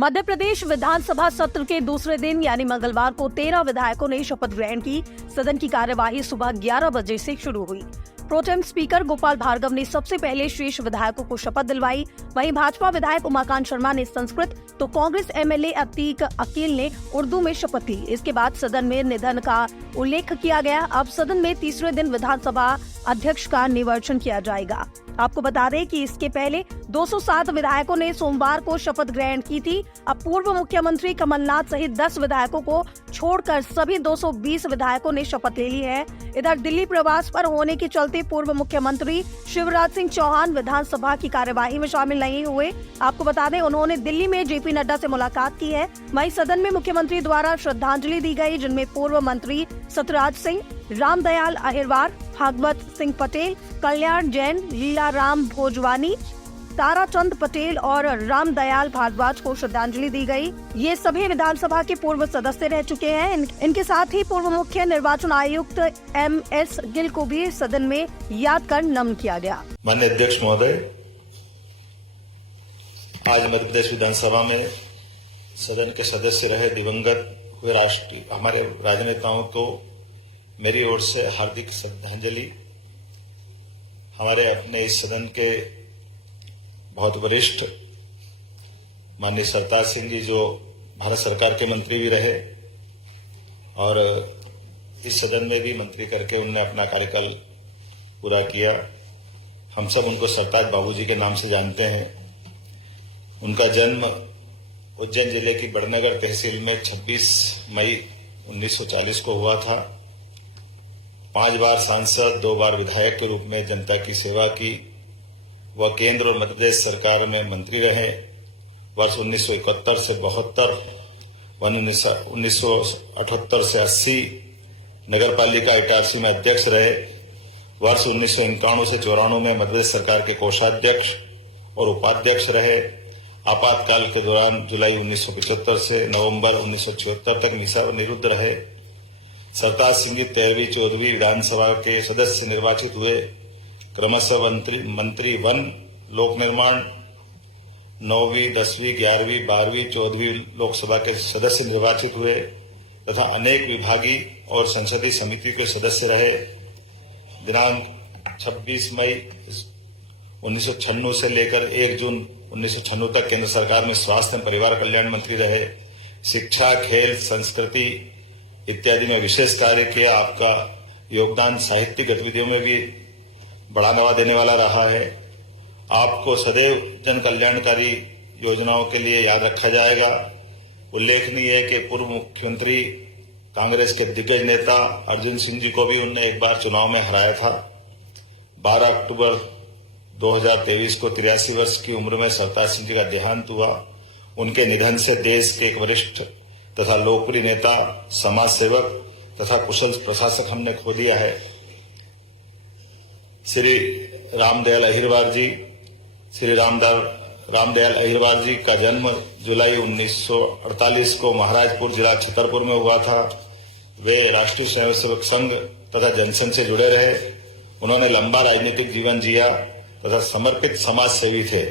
मध्य प्रदेश विधानसभा सत्र के दूसरे दिन यानी मंगलवार को 13 विधायकों ने शपथ ग्रहण की। सदन की कार्यवाही सुबह 11 बजे से शुरू हुई। प्रोटेम स्पीकर गोपाल भार्गव ने सबसे पहले शेष विधायकों को शपथ दिलवाई। वहीं भाजपा विधायक उमाकांत शर्मा ने संस्कृत तो कांग्रेस एमएलए अतीक अकील ने उर्दू में शपथ ली। इसके बाद सदन में निधन का उल्लेख किया गया। अब सदन में तीसरे दिन विधानसभा अध्यक्ष का निर्वाचन किया जाएगा। आपको बता दें कि इसके पहले 207 विधायकों ने सोमवार को शपथ ग्रहण की थी। अब पूर्व मुख्यमंत्री कमलनाथ सहित 10 विधायकों को छोड़कर सभी 220 विधायकों ने शपथ ले ली है। इधर दिल्ली प्रवास पर होने के चलते पूर्व मुख्यमंत्री शिवराज सिंह चौहान विधानसभा की कार्यवाही में शामिल नहीं हुए। आपको बता दें उन्होंने दिल्ली में जेपी नड्डा से मुलाकात की है। वहीं सदन में मुख्यमंत्री द्वारा श्रद्धांजलि दी गई, जिनमें पूर्व मंत्री सत्यराज सिंह, रामदयाल अहिरवार, भागवत सिंह पटेल, कल्याण जैन, लीलाराम भोजवानी, ताराचंद पटेल और रामदयाल भारद्वाज को श्रद्धांजलि दी गई। ये सभी विधानसभा के पूर्व सदस्य रह चुके हैं। इनके साथ ही पूर्व मुख्य निर्वाचन आयुक्त MS गिल को भी सदन में याद कर नमन किया गया। माननीय अध्यक्ष महोदय, आज मध्य प्रदेश विधानसभा में सदन के सदस्य रहे दिवंगत हुए राष्ट्रीय हमारे राजनेताओं को मेरी ओर से हार्दिक श्रद्धांजलि। हमारे अपने इस सदन के बहुत वरिष्ठ माननीय सरताज सिंह जी, जो भारत सरकार के मंत्री भी रहे और इस सदन में भी मंत्री करके उन्होंने अपना कार्यकाल पूरा किया। हम सब उनको सरताज बाबूजी के नाम से जानते हैं। उनका जन्म उज्जैन जिले की बड़नगर तहसील में 26 मई 1940 को हुआ था। 5 बार सांसद, 2 बार विधायक के रूप में जनता की सेवा की। वह केंद्र और मध्य प्रदेश सरकार में मंत्री रहे। वर्ष 1971 से 72, 1978 से 80 नगर पालिका इटारसी में अध्यक्ष रहे। वर्ष 1991 से 94 में मध्य प्रदेश सरकार के कोषाध्यक्ष और उपाध्यक्ष रहे। आपातकाल के दौरान जुलाई 1975 से नवंबर 1976 तक निरुद्ध रहे। सरताज सिंह जी 13वीं 14वीं विधानसभा के सदस्य निर्वाचित हुए। क्रमशः मंत्री वन, लोक निर्माण, 9वीं, 10वीं, 11वीं, 12वीं, 14वीं लोकसभा के सदस्य निर्वाचित हुए तथा अनेक विभागीय और संसदीय समिति के सदस्य रहे। दिनांक 26 मई 1996 से लेकर 1 जून 1996 तक केंद्र सरकार में स्वास्थ्य एवं परिवार कल्याण मंत्री रहे। शिक्षा, खेल, संस्कृति इत्यादि में विशेष कार्य किया। आपका योगदान साहित्यिक गतिविधियों में भी बढ़ावा देने वाला रहा है। आपको सदैव जन कल्याणकारी योजनाओं के लिए याद रखा जाएगा। उल्लेखनीय है कि पूर्व मुख्यमंत्री कांग्रेस के दिग्गज नेता अर्जुन सिंह जी को भी उन्होंने एक बार चुनाव में हराया था। 12 अक्टूबर 2023 को 83 वर्ष की उम्र में सरताज सिंह जी का देहांत हुआ। उनके निधन से देश के एक वरिष्ठ तथा लोकप्रिय नेता, समाज सेवक तथा कुशल प्रशासक हमने खो दिया है। श्री रामदयाल अहिरवार जी का जन्म जुलाई 1948 को महाराजपुर जिला छतरपुर में हुआ था। वे राष्ट्रीय स्वयंसेवक संघ तथा जनसंघ से जुड़े रहे। उन्होंने लंबा राजनीतिक जीवन जिया तथा समर्पित समाज सेवी थे।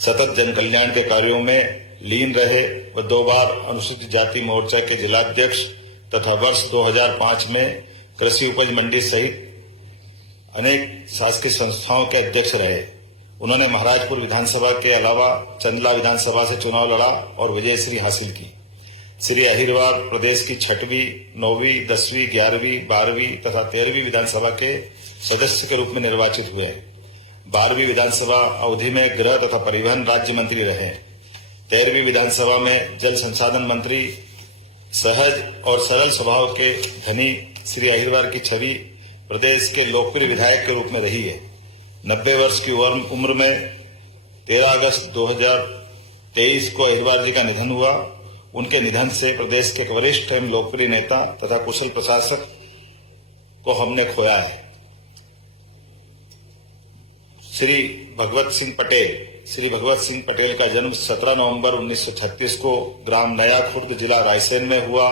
सतत जन कल्याण के कार्यों में लीन रहे। व 2 बार अनुसूचित जाति मोर्चा के जिलाध्यक्ष तथा वर्ष 2005 में कृषि उपज मंडी सहित अनेक शासकीय संस्थाओं के अध्यक्ष रहे। उन्होंने महाराजपुर विधानसभा के अलावा चंदला विधानसभा से चुनाव लड़ा और विजयश्री हासिल की। श्री अहिरवार प्रदेश की 6वीं, 9वीं, 10वीं, 11वीं, 12वीं तथा 13वीं विधानसभा के सदस्य के रूप में निर्वाचित हुए। 12वीं विधानसभा अवधि में गृह तथा परिवहन राज्य मंत्री रहे। 13वीं विधानसभा में जल संसाधन मंत्री। सहज और सरल स्वभाव के धनी श्री अहिरवार की छवि प्रदेश के लोकप्रिय विधायक के रूप में रही है। 90 वर्ष की उम्र में 13 अगस्त 2023 को अहिरवार जी का निधन हुआ। उनके निधन से प्रदेश के एक वरिष्ठ एवं लोकप्रिय नेता तथा कुशल प्रशासक को हमने खोया है। श्री भगवत सिंह पटेल का जन्म 17 नवंबर 1936 को ग्राम नया खुर्द जिला रायसेन में हुआ।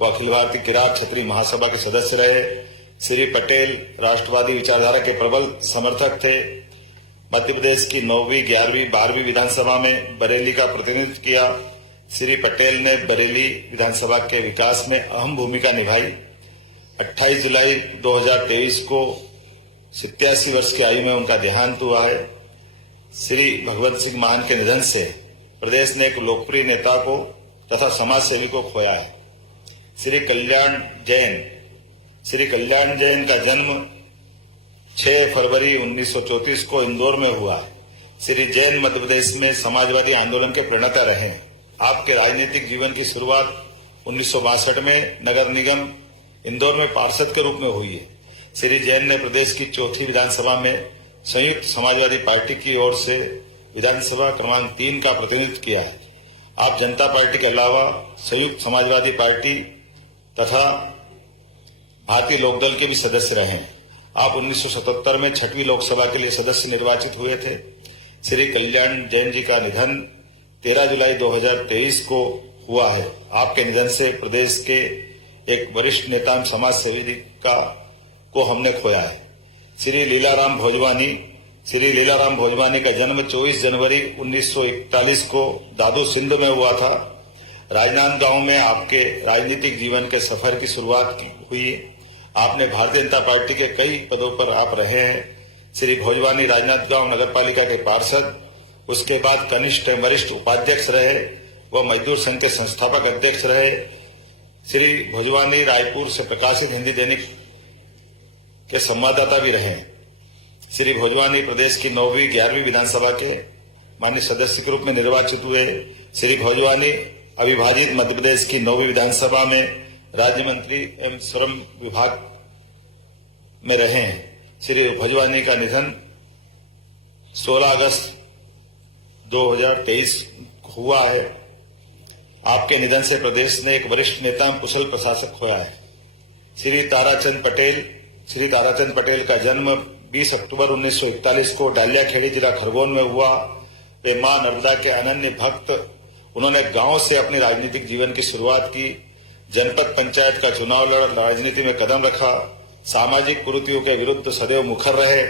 वह अखिल भारतीय किरात क्षत्रिय महासभा के सदस्य रहे। श्री पटेल राष्ट्रवादी विचारधारा के प्रबल समर्थक थे। मध्य प्रदेश की 9वीं, 11वीं, 12वीं विधानसभा में बरेली का प्रतिनिधित्व किया। श्री पटेल ने बरेली विधानसभा के विकास में अहम भूमिका निभाई। 28 जुलाई 2023 को 87 वर्ष की आयु में उनका देहांत हुआ है। श्री भगवत सिंह मान के निधन से प्रदेश ने एक लोकप्रिय नेता को तथा समाज सेवी को खोया है। श्री कल्याण जैन का जन्म 6 फरवरी 1934 को इंदौर में हुआ। श्री जैन मध्य प्रदेश में समाजवादी आंदोलन के प्रणेता रहे। आपके राजनीतिक जीवन की शुरुआत 1962 में नगर निगम इंदौर में पार्षद के रूप में हुई है। श्री जैन ने प्रदेश की 4थी विधानसभा में संयुक्त समाजवादी पार्टी की ओर से विधानसभा क्रमांक 3 का प्रतिनिधित्व किया है। आप जनता पार्टी के अलावा संयुक्त समाजवादी पार्टी तथा भारतीय लोकदल के भी सदस्य रहे हैं। आप 1977 में 6वीं लोकसभा के लिए सदस्य निर्वाचित हुए थे। श्री कल्याण जैन जी का निधन 13 जुलाई 2023 को हुआ है। आपके निधन से प्रदेश के एक वरिष्ठ नेता समाज सेवी को हमने खोया है। श्री लीलाराम भोजवानी का जन्म 24 जनवरी 1941 को दादू सिंध में हुआ था। राजनांदगांव में आपके राजनीतिक जीवन के सफर की शुरुआत हुई। आपने भारतीय जनता पार्टी के कई पदों पर आप रहे हैं। श्री भोजवानी राजनांदगांव नगर पालिका के पार्षद, उसके बाद कनिष्ठ एवं वरिष्ठ उपाध्यक्ष रहे व मजदूर संघ के संस्थापक अध्यक्ष रहे। श्री भोजवानी रायपुर से प्रकाशित हिंदी दैनिक के संवाददाता भी रहे। श्री भोजवानी प्रदेश की 9वीं 11वीं विधानसभा के माननीय सदस्य के रूप में निर्वाचित हुए। श्री भोजवानी अविभाजित मध्य प्रदेश की 9वीं विधानसभा में राज्य मंत्री एवं श्रम विभाग में रहे हैं। श्री भोजवानी का निधन 16 अगस्त 2023 हुआ है। आपके निधन से प्रदेश ने एक वरिष्ठ नेता कुशल प्रशासक खोया है। श्री ताराचंद पटेल का जन्म 20 अक्टूबर 1941 को डालियाखेड़ी जिला खरगोन में हुआ। वे मां नर्मदा के अनन्य भक्त। उन्होंने गांव से अपनी राजनीतिक जीवन की शुरुआत की। जनपद पंचायत का चुनाव लड़ राजनीति में कदम रखा। सामाजिक कुरीतियों के विरुद्ध सदैव मुखर रहे।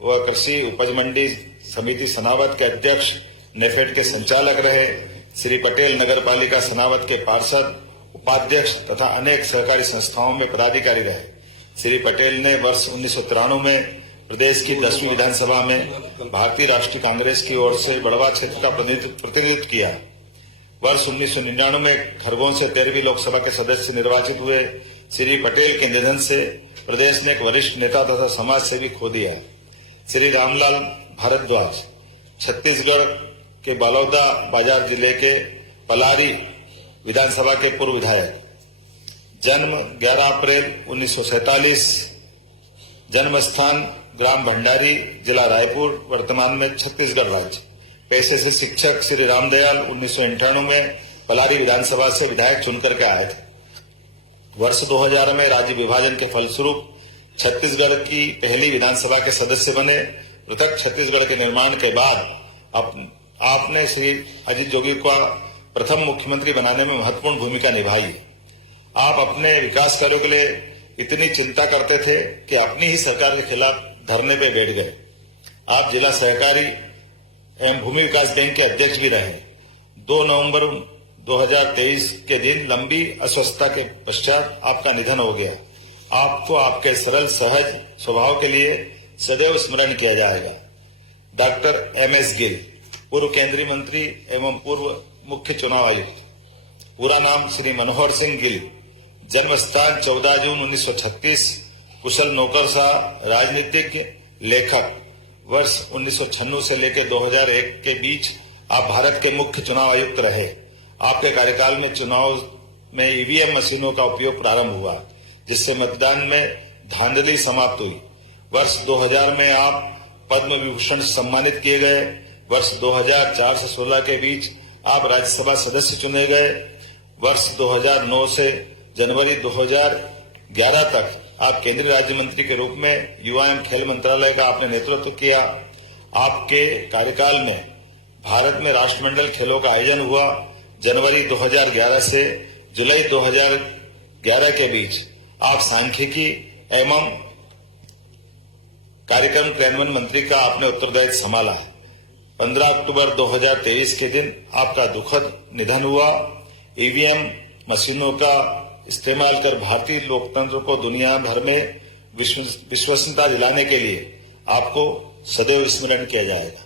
वह कृषि उपज मंडी समिति सनावद के अध्यक्ष, नेफेड के संचालक रहे। श्री पटेल नगर पालिका सनावद के पार्षद, उपाध्यक्ष तथा अनेक सहकारी संस्थाओं में पदाधिकारी रहे। श्री पटेल ने वर्ष 1993 में प्रदेश की 10वीं विधानसभा में भारतीय राष्ट्रीय कांग्रेस की ओर से बड़वा क्षेत्र का प्रतिनिधित्व किया। वर्ष 1999 में खरगोन से 13वीं लोकसभा के सदस्य निर्वाचित हुए। श्री पटेल के निधन से प्रदेश ने एक वरिष्ठ नेता तथा समाज सेवी खो दिया। श्री रामलाल भारद्वाज छत्तीसगढ़ के बलौदा बाजार जिले के पलारी विधानसभा के पूर्व विधायक। जन्म 11 अप्रैल 1947। जन्म स्थान ग्राम भंडारी, जिला रायपुर, वर्तमान में छत्तीसगढ़ राज्य। पेशे से शिक्षक। श्री रामदयाल 1998 में पलारी विधानसभा से विधायक चुनकर के आए थे। वर्ष 2000 में राज्य विभाजन के फलस्वरूप छत्तीसगढ़ की पहली विधानसभा के सदस्य बने। पृथक छत्तीसगढ़ के निर्माण के बाद आपने श्री अजीत जोगी को प्रथम मुख्यमंत्री बनाने में महत्वपूर्ण भूमिका निभाई। आप अपने विकास कार्यों के लिए इतनी चिंता करते थे कि अपनी ही सरकार के खिलाफ धरने पे बैठ गए। आप जिला सहकारी एवं भूमि विकास बैंक के अध्यक्ष भी रहे। 2 नवंबर 2023 के दिन लंबी अस्वस्थता के पश्चात आपका निधन हो गया। आपको आपके सरल सहज स्वभाव के लिए सदैव स्मरण किया जाएगा। डॉक्टर MS गिल, पूर्व केंद्रीय मंत्री एवं पूर्व मुख्य चुनाव आयुक्त। पूरा नाम श्री मनोहर सिंह गिल। जन्म स्थान 14 जून 1936। कुशल नौकरशाह, राजनीतिज्ञ, लेखक। वर्ष 1996 से लेकर 2001 के बीच आप भारत के मुख्य चुनाव आयुक्त रहे। आपके कार्यकाल में चुनाव में EVM मशीनों का उपयोग प्रारंभ हुआ, जिससे मतदान में धांधली समाप्त हुई। वर्ष 2000 में आप पद्म विभूषण से सम्मानित किए गए। वर्ष 2004 से 16 के बीच आप राज्यसभा सदस्य चुने गए। वर्ष 2009 से जनवरी 2011 तक आप केंद्रीय राज्य मंत्री के रूप में युवा एवं खेल मंत्रालय का आपने नेतृत्व किया। आपके कार्यकाल में भारत में राष्ट्रमंडल खेलों का आयोजन हुआ। जनवरी 2011 से जुलाई 2011 के बीच आप सांख्यिकी एवं कार्यक्रम क्रियान्वयन मंत्री का आपने उत्तरदायित्व संभाला। 15 अक्टूबर 2023 के दिन आपका दुखद निधन हुआ। ईवीएम मशीनों का इस्तेमाल कर भारतीय लोकतंत्र को दुनिया भर में विश्वसनीयता दिलाने के लिए आपको सदैव स्मरण किया जाएगा।